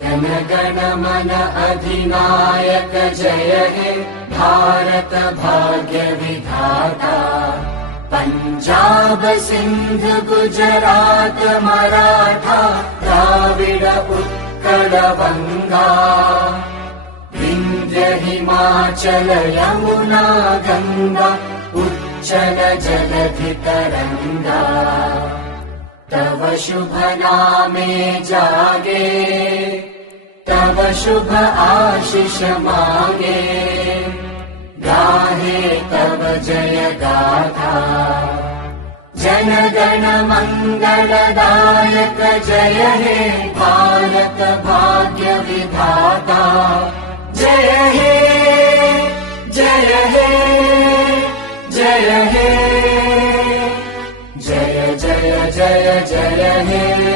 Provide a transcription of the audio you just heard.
जन गण मन अधिनायक जय हे भारत भाग्य विधाता। पंजाब सिंध गुजरात मराठा द्राविड उत्कल बंगा। विंध्य हिमाचल यमुना गंगा उच्चल जलधि तरंगा। तव शुभ नामे जागे तव शुभ आशीष मांगे। गाहे तव जय गाथा जन गण मंगलदायक जय हे भारत भाग्य विधाता। जय हे जय हे जय हे जय जय जय जय हे।